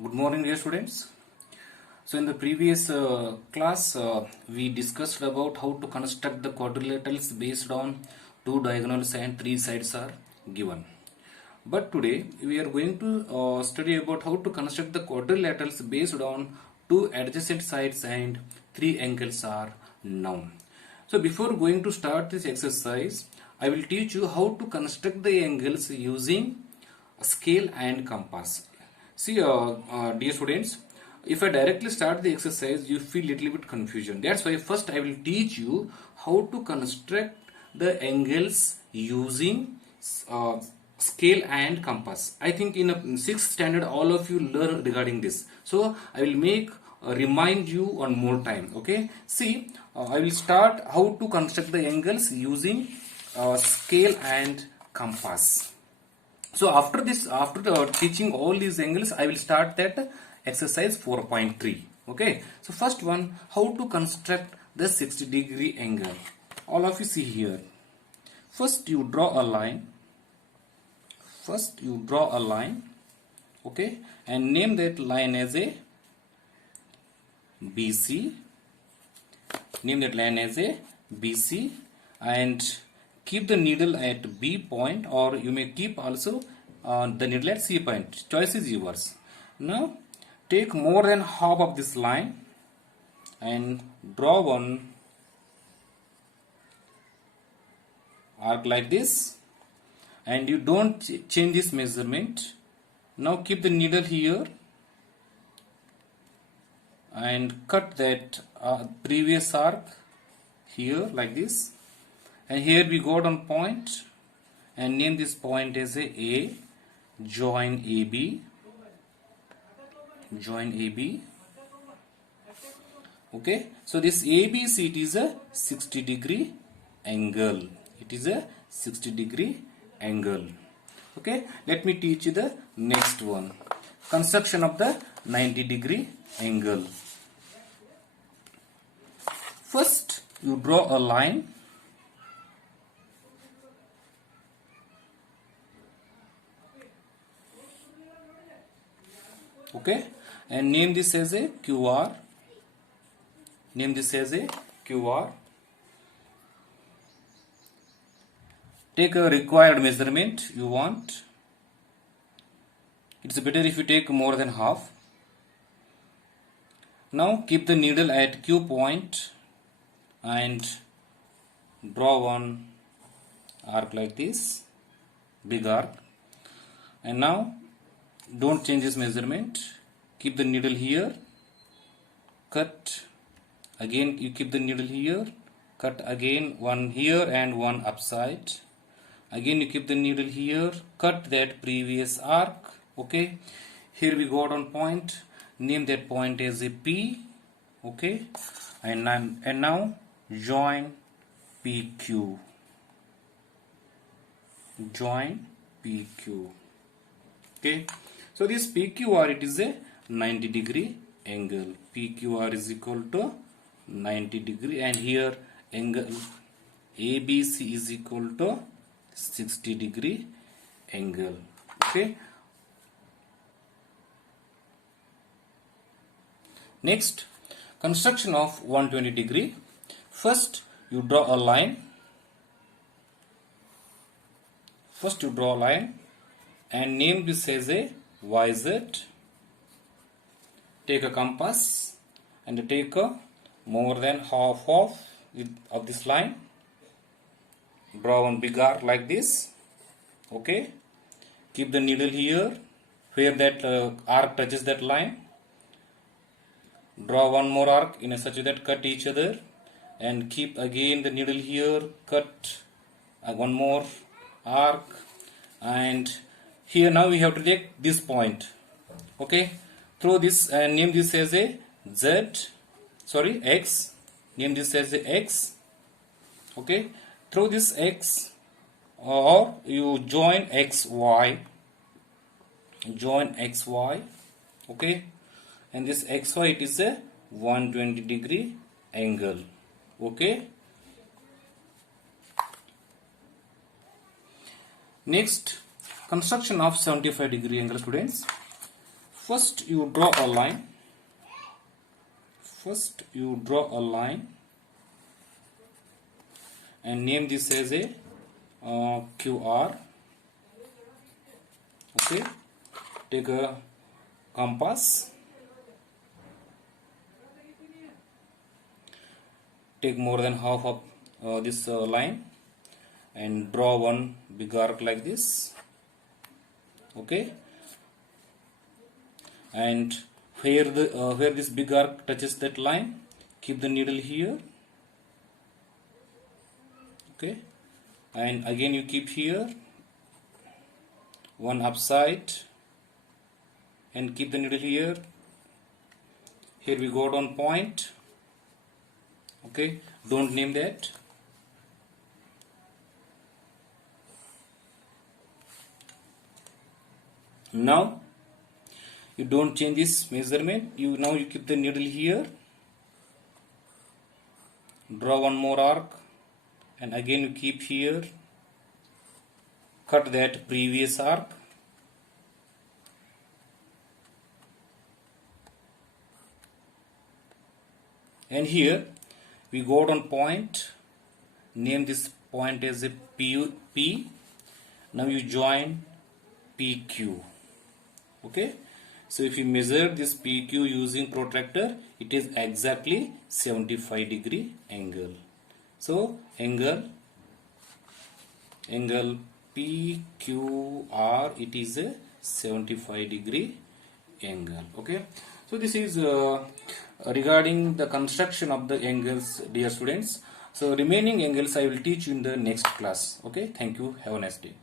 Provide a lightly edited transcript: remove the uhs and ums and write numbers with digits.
Good morning, dear students. So, in the previous class, we discussed about how to construct the quadrilaterals based on two diagonals and three sides are given. But today, we are going to study about how to construct the quadrilaterals based on two adjacent sides and three angles are known. So, before going to start this exercise, I will teach you how to construct the angles using scale and compass. See, dear students, if I directly start the exercise, you feel little bit confusion. That's why first I will teach you how to construct the angles using scale and compass. I think in a 6th standard, all of you learn regarding this. So I will make remind you one more time. Okay. See, I will start how to construct the angles using scale and compass. So after this, after teaching all these angles, I will start that exercise 4.3. Okay. So first one, how to construct the 60-degree angle. All of you see here. First you draw a line. Okay, and name that line as a BC. Name that line as a BC and keep the needle at B point, or you may keep also the needle at C point. Choice is yours. Now take more than half of this line and draw one arc like this, and you don't change this measurement. Now keep the needle here and cut that previous arc here like this, and here we got on point and name this point as A. Join AB. Okay, so this ABC, it is a 60-degree angle. Okay, let me teach you the next one. Construction of the 90-degree angle. First, you draw a line. Okay, and name this as a QR. Take a required measurement you want. It's better if you take more than half. Now keep the needle at Q point and draw one arc like this, big arc. And now don't change this measurement. Keep the needle here, cut. Again you keep the needle here, cut again one here and one upside. Again you keep the needle here, cut that previous arc. Okay, here we got on point. Name that point as a P. Okay, and now join PQ. Okay, so this PQR, it is a 90-degree angle. PQR is equal to 90-degree, and here angle ABC is equal to 60-degree angle. Okay. Next, construction of 120-degree. First, you draw a line. And name this as a YZ. Take a compass and take a more than half of this line. Draw one big arc like this. Okay, keep the needle here where that arc touches that line. Draw one more arc in such that cut each other, and keep again the needle here, cut one more arc, and here now we have to take this point. Okay, throw this and name this as a X. Name this as a X. Okay, through this X, or you join XY. Okay, and this XY, it is a 120-degree angle. Okay. Next, construction of 75-degree angle, students. First you draw a line. First you draw a line and name this as a QR. Okay, take a compass, take more than half of this line and draw one big arc like this. Okay, and where this big arc touches that line, keep the needle here. Okay, and again you keep here one upside and keep the needle here. Here we go down point. Okay, don't name that. Now you don't change this measurement. Now you keep the needle here, draw one more arc and again you keep here, cut that previous arc, and here we go down point, name this point as a P. Now you join PQ. Okay, so if you measure this PQ using protractor, it is exactly 75-degree angle. So angle PQR, it is a 75-degree angle. Okay, so this is regarding the construction of the angles, dear students. So remaining angles I will teach you in the next class. Okay, thank you, have a nice day.